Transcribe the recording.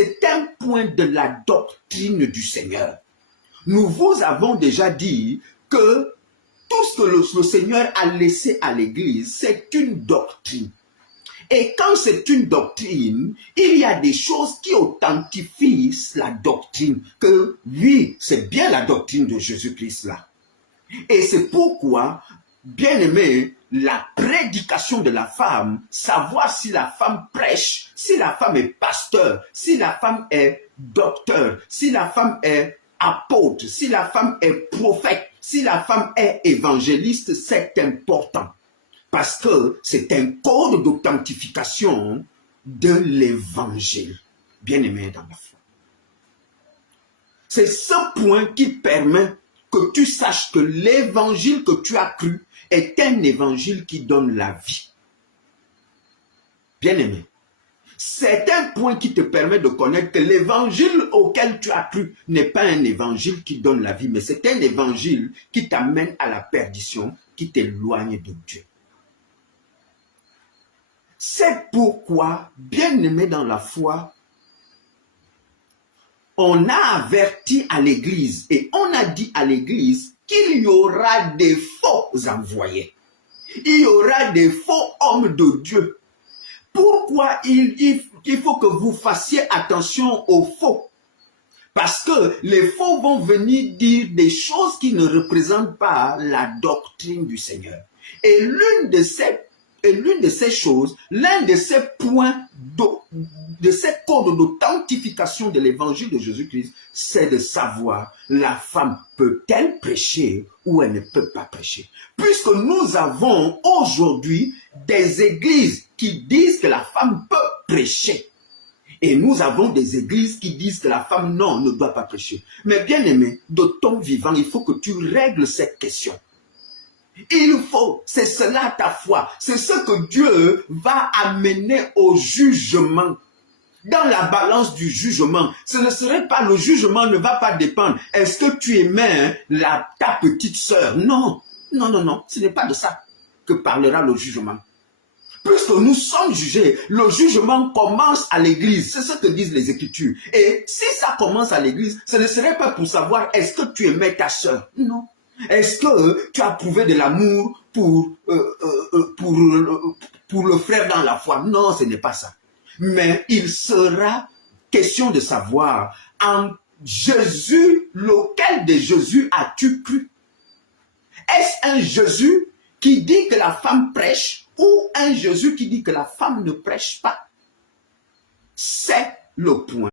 c'est un point de la doctrine du Seigneur. Nous vous avons déjà dit que tout ce que le Seigneur a laissé à l'Église, c'est une doctrine. Et quand c'est une doctrine, il y a des choses qui authentifient la doctrine, que oui, c'est bien la doctrine de Jésus-Christ là. Et c'est pourquoi, bien aimé, la prédication de la femme, savoir si la femme prêche, si la femme est pasteur, si la femme est docteur, si la femme est apôtre, si la femme est prophète, si la femme est évangéliste, c'est important. Parce que c'est un code d'authentification de l'évangile. Bien-aimé dans la foi. C'est ce point qui permet que tu saches que l'évangile que tu as cru est un évangile qui donne la vie. Bien-aimé. C'est un point qui te permet de connaître que l'évangile auquel tu as cru n'est pas un évangile qui donne la vie, mais c'est un évangile qui t'amène à la perdition, qui t'éloigne de Dieu. C'est pourquoi, bien-aimé dans la foi, on a averti à l'Église et on a dit à l'Église qu'il y aura des faux envoyés. Il y aura des faux hommes de Dieu. Pourquoi il faut que vous fassiez attention aux faux? Parce que les faux vont venir dire des choses qui ne représentent pas la doctrine du Seigneur. Et l'une de ces choses, l'un de ces points, de ces codes d'authentification de l'évangile de Jésus-Christ, c'est de savoir la femme peut-elle prêcher ou elle ne peut pas prêcher. Puisque nous avons aujourd'hui des églises qui disent que la femme peut prêcher. Et nous avons des églises qui disent que la femme, non, ne doit pas prêcher. Mais bien aimé, de ton vivant, il faut que tu règles cette question. Il faut, c'est cela ta foi, c'est ce que Dieu va amener au jugement. Dans la balance du jugement, ce ne serait pas, le jugement ne va pas dépendre. Est-ce que tu aimais ta petite sœur? Non, non, non, non, ce n'est pas de ça que parlera le jugement. Puisque nous sommes jugés, le jugement commence à l'église. C'est ce que disent les Écritures. Et si ça commence à l'église, ce ne serait pas pour savoir est-ce que tu aimais ta sœur. Non. Est-ce que tu as prouvé de l'amour pour le frère dans la foi? Non, ce n'est pas ça. Mais il sera question de savoir en Jésus, lequel de Jésus as-tu cru? Est-ce un Jésus qui dit que la femme prêche ou un Jésus qui dit que la femme ne prêche pas? C'est le point.